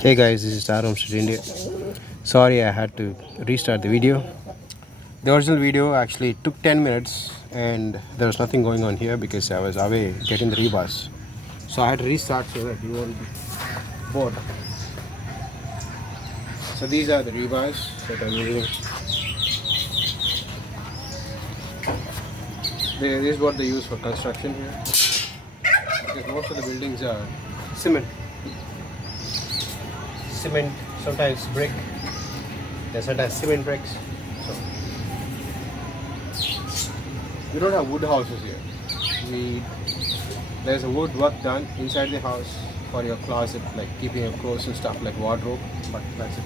Hey guys, this is Star Homestead India. Sorry I had to restart the video. The original video actually took 10 minutes and there was nothing going on here because I was away getting the rebars. So I had to restart so that you won't be bored. So these are the rebars that I'm using. This is what they use for construction here. Because most of the buildings are cement. Cement, sometimes brick. There's sometimes cement bricks. So we don't have wood houses here. There's a wood work done inside the house for your closet, like keeping your clothes and stuff like wardrobe, but that's it.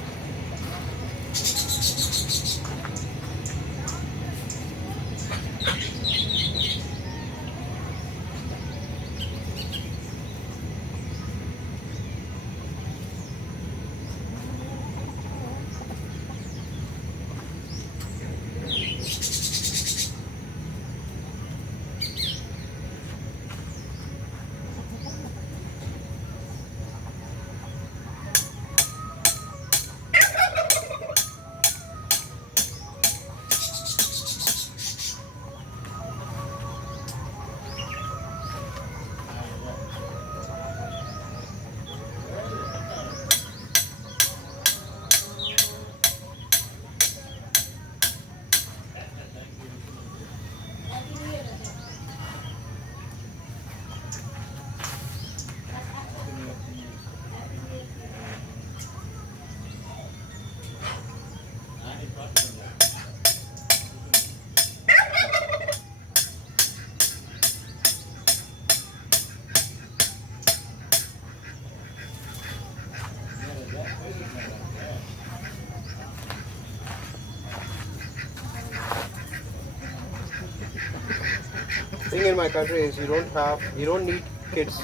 Thing in my country is you don't need kids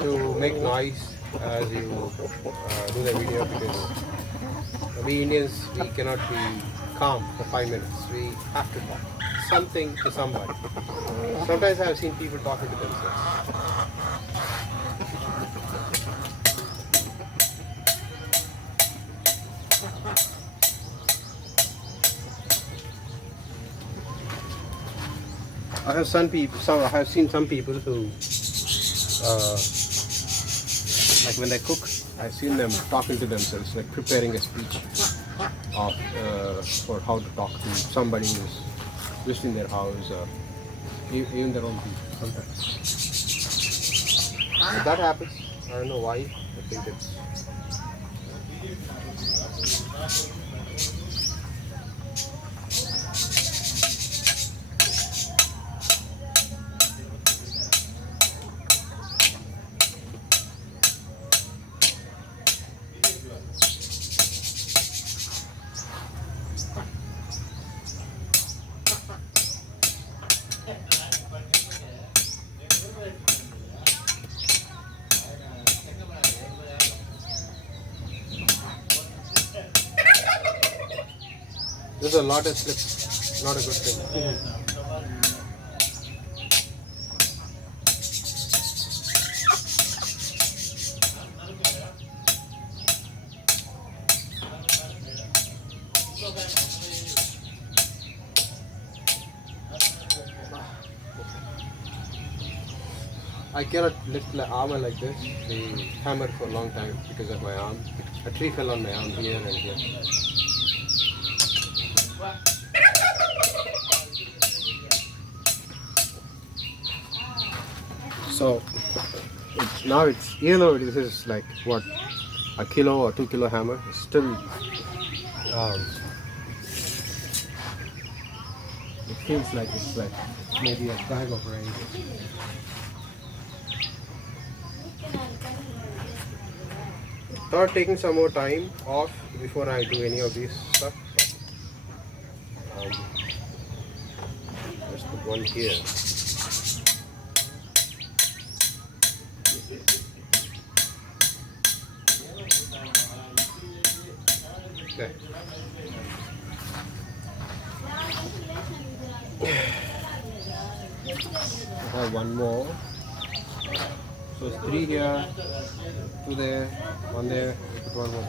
to make noise as you do the video, because we Indians, we cannot be calm for 5 minutes. We have to talk something to somebody. Sometimes I have seen people talking to themselves. I have seen some people who, like when they cook, I've seen them talking to themselves, like preparing a speech of for how to talk to somebody who's visiting their house, or even their own people sometimes. If that happens, I don't know why. I think it's. There's a lot of slip, not a good thing. I cannot lift the armor like this, the hammer, for a long time because of my arm. A tree fell on my arm here and here. So it's even though this is like what, a kilo or 2 kilo hammer, it's still it feels like it's like maybe a bag of rice. Thought taking some more time off before I do any of these stuff. Just put one here. Okay. I have one more. So it's 3 here, 2 there, 1 there, we put 1 more.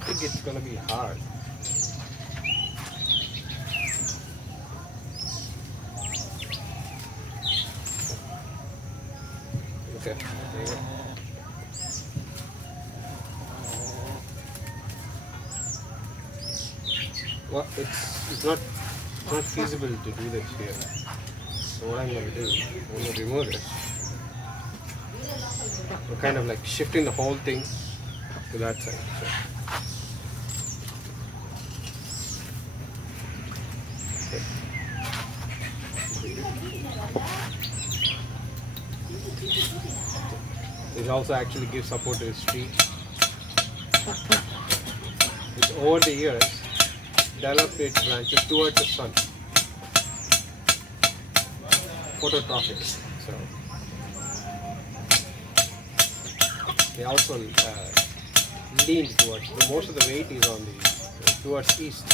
I think it's gonna be hard. Okay, there you go. Well, it's not feasible to do this here. So what I'm going to do, I'm going to remove this. We're kind of like shifting the whole thing to that side. So. It also actually gives support to his tree. It's over the years developed its branches towards the sun. Phototropics. So they also lean towards. Most of the weight is on the towards east.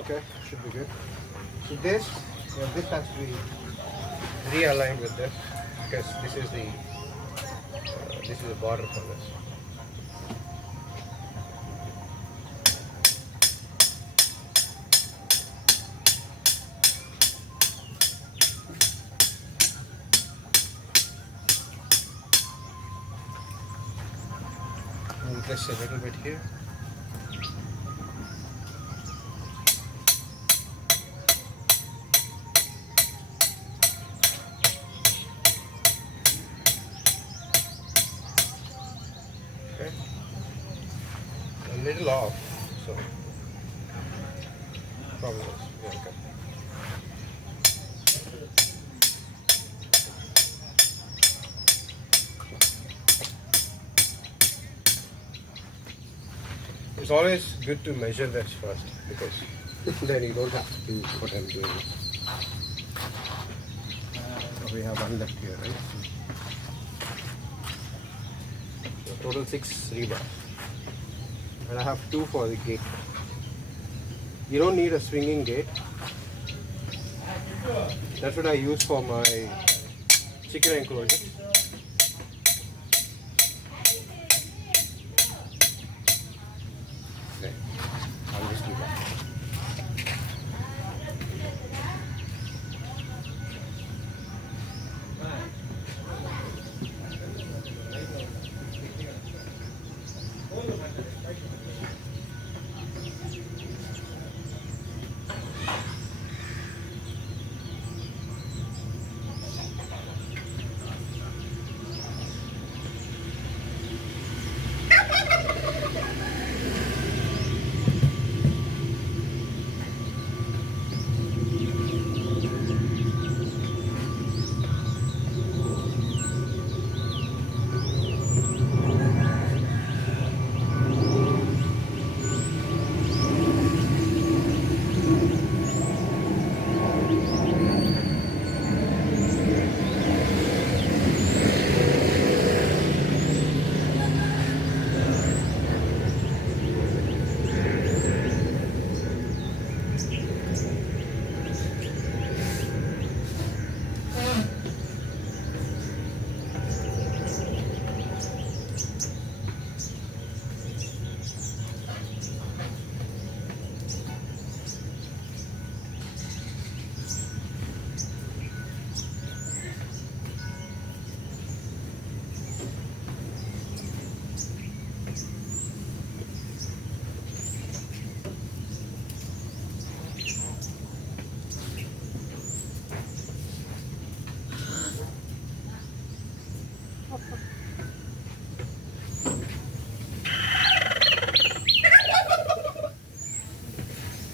Okay, should be good. So this has to be realigned with this because this is the border for this. Move this a little bit here. Okay. A little off, so probably is. Yeah, okay. It's always good to measure this first because then you don't have to do what I'm doing. We have one left here, right? So total 6 rebars. And I have 2 for the gate. You don't need a swinging gate. That's what I use for my chicken enclosure. Okay, I'll just do that.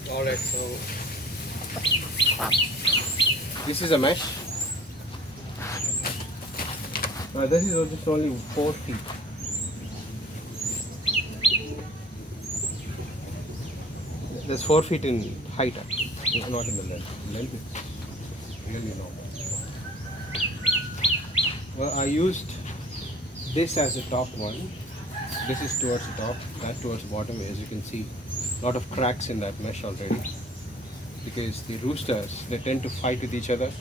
Alright, so this is a mesh. This is just only 4 feet. There's 4 feet in height, not in the length. Length is really normal. Well, I used this as the top one. This is towards the top, that towards the bottom. As you can see, a lot of cracks in that mesh already. Because the roosters, they tend to fight with each other.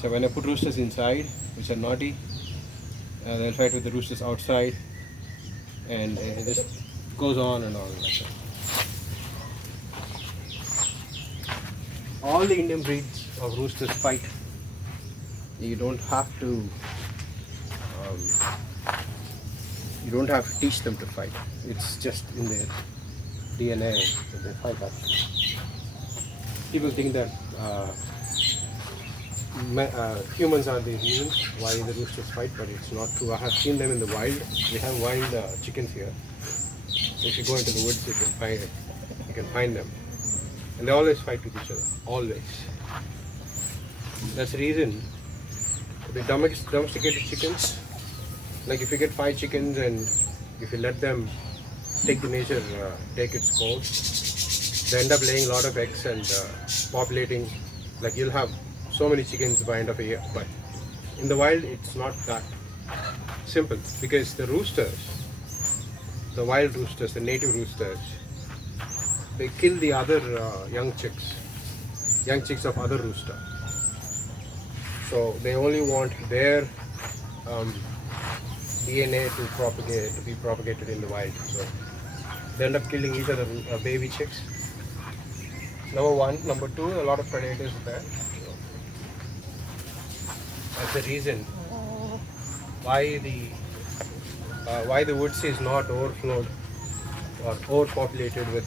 So when I put roosters inside, which are naughty, they'll fight with the roosters outside, and it just goes on and on like that. All the Indian breeds of roosters fight. You don't have to teach them to fight. It's just in their DNA that they fight actually. People think that humans are the reasons why the roosters fight, but it's not true. I have seen them in the wild. We have wild chickens here. If you go into the woods, you can find them, and they always fight with each other. Always. That's the reason the domesticated chickens, like if you get 5 chickens and if you let them take its course, they end up laying a lot of eggs and populating. Like you'll have so many chickens by end of a year. But in the wild, it's not that simple, because the roosters, the wild roosters, the native roosters, they kill the other young chicks of other rooster. So they only want their DNA to be propagated in the wild. So they end up killing each other baby chicks. Number one. Number two, a lot of predators there. So that's the reason why the woods is not overflowed or overpopulated with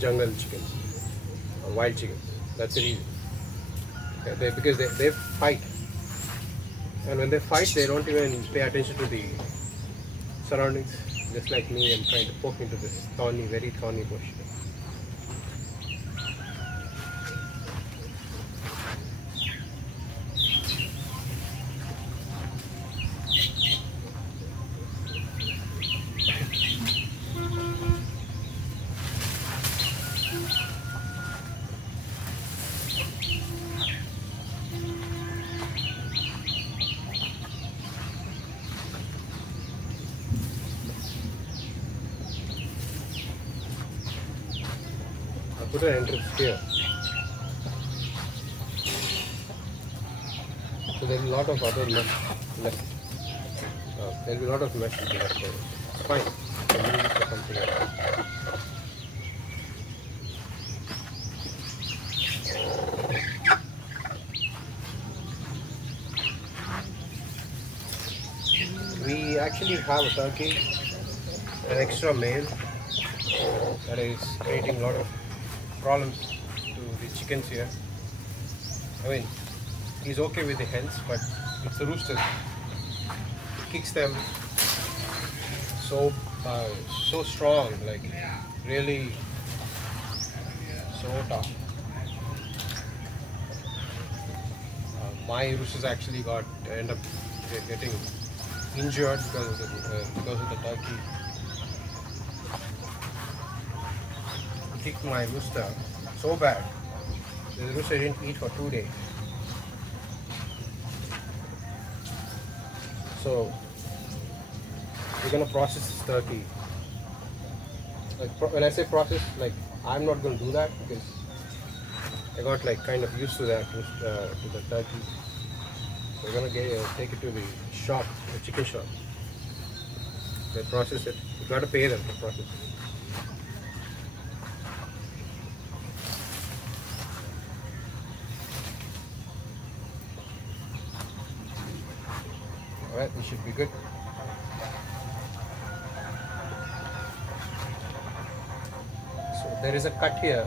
jungle chickens or wild chickens. That's the reason. Because they fight, and when they fight, they don't even pay attention to the surroundings. Just like me, I'm trying to poke into this very thorny bush. Put an entrance here. So there's a lot of other mesh left. There'll be a lot of mesh left there. It's fine. I'll use it for something else. We actually have a turkey, an extra male, that is creating a lot of problems to the chickens here. I mean, he's okay with the hens, but it's the roosters. It kicks them so strong, like really so tough. My roosters actually end up getting injured because of the turkey. Kicked my rooster so bad that the rooster didn't eat for 2 days. So we're gonna process this turkey. Like when I say process, like I'm not gonna do that because I got like kind of used to that to the turkey. So we're gonna take it to the shop, the chicken shop. They process it. You gotta pay them to process it. Alright, we should be good. So there is a cut here,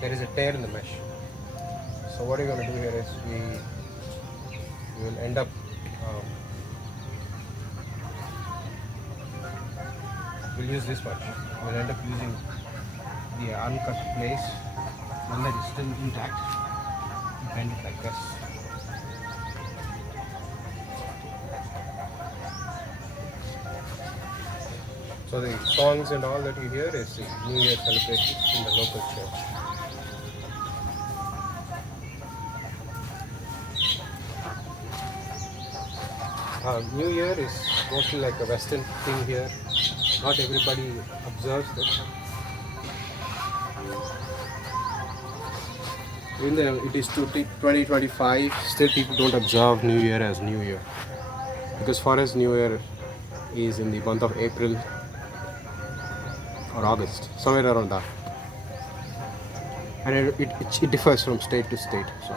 there is a tear in the mesh. So what we're going to do here is we will end up we'll use this much. We'll end up using the uncut place, one that is still intact, and bend it like this. So the songs and all that you hear is the New Year celebration in the local church. New Year is mostly like a Western thing here. Not everybody observes it. Even though it is 2025, still people don't observe New Year as New Year. Because for us, New Year is in the month of April or August, somewhere around that. And it differs from state to state. So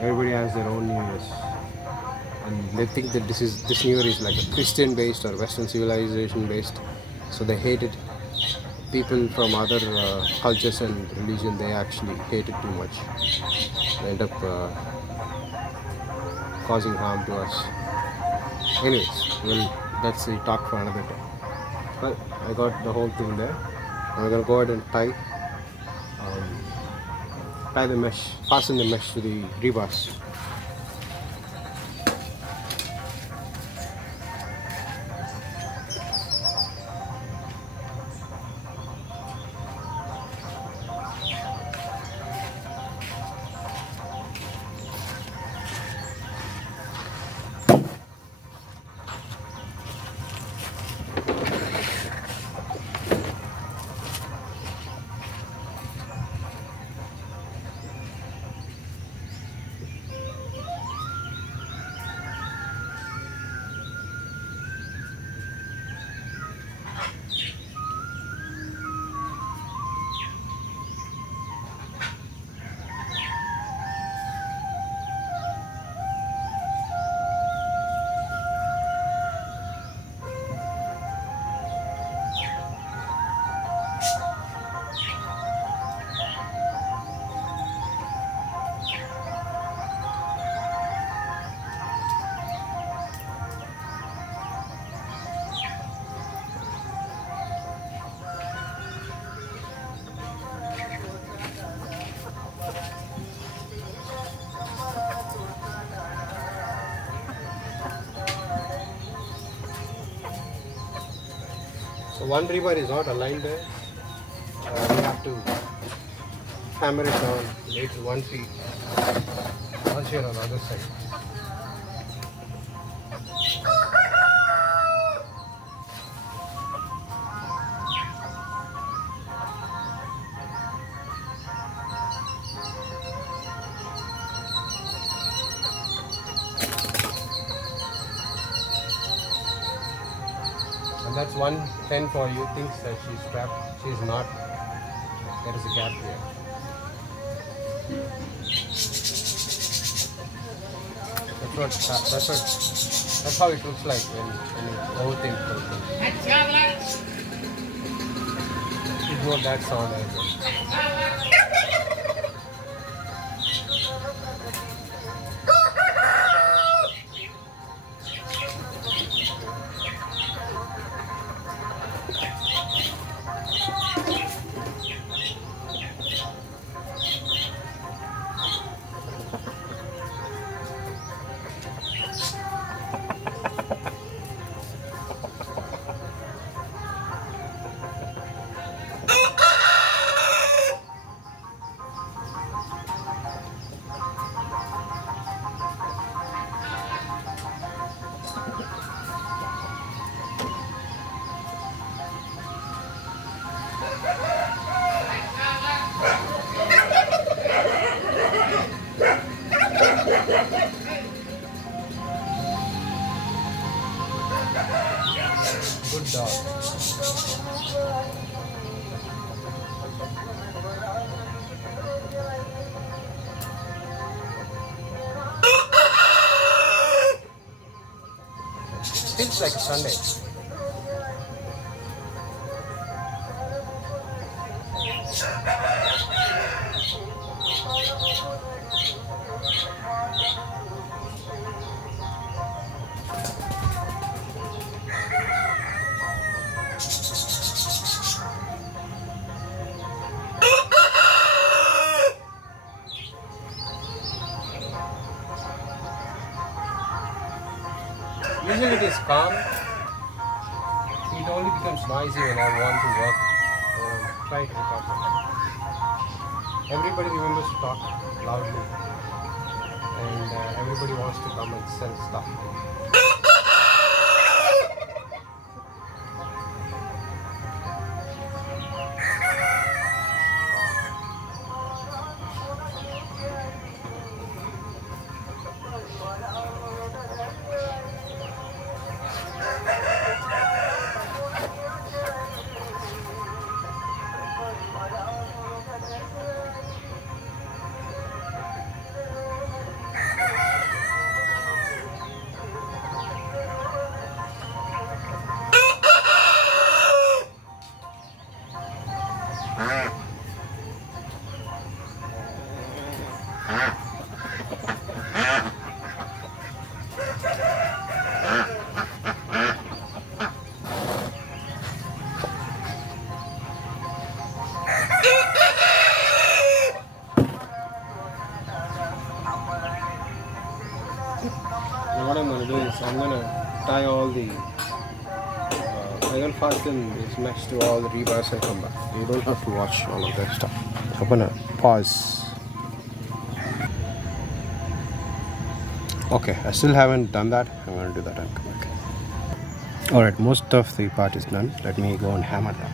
everybody has their own New Year's. And they think that this New Year is like a Christian based or Western civilization based, so they hate it. People from other cultures and religion, they actually hate it too much. They end up causing harm to us. Anyways, well, that's the talk for another day. Well, I got the whole thing there. I'm gonna go ahead and tie the mesh, fasten the mesh to the rebars. So one rebar is not aligned there. We have to hammer it down later 1 feet. Once here on the other side. And that's one pen for you thinks that she's trapped. She's not. There is a gap here. That's how it looks like when you overthink something. Ignore that sound as well. Good dog. Feels like a Sunday. Usually it is calm. it only becomes noisy when I want to work. Try to record something. Everybody remembers to talk loudly, and everybody wants to come and sell stuff. What I'm going to do is I'm going to tie all the I'm going to fasten this next to all the rebars and come back. You don't have to watch all of that stuff. I'm going to pause. Okay, I still haven't done that. I'm going to do that and come back. Alright, most of the part is done. Let me go and hammer that.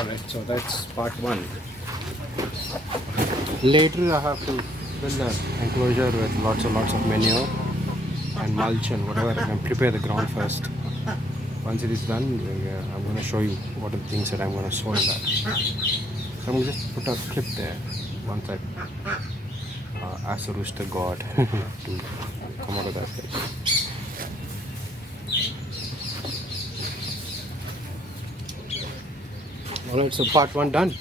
Alright, so that's part 1. Later I have to fill the enclosure with lots of manure and mulch and whatever. I can prepare the ground first. Once it is done, I'm going to show you what are the things that I'm going to sow in that. So I'm going to just put a clip there once I ask the rooster god to come out of that place. Alright, so part 1 done.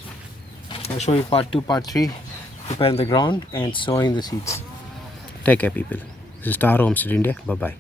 I'll show you part 2, part 3, preparing the ground and sowing the seeds. Take care, people. This is Star Homestead India. Bye-bye.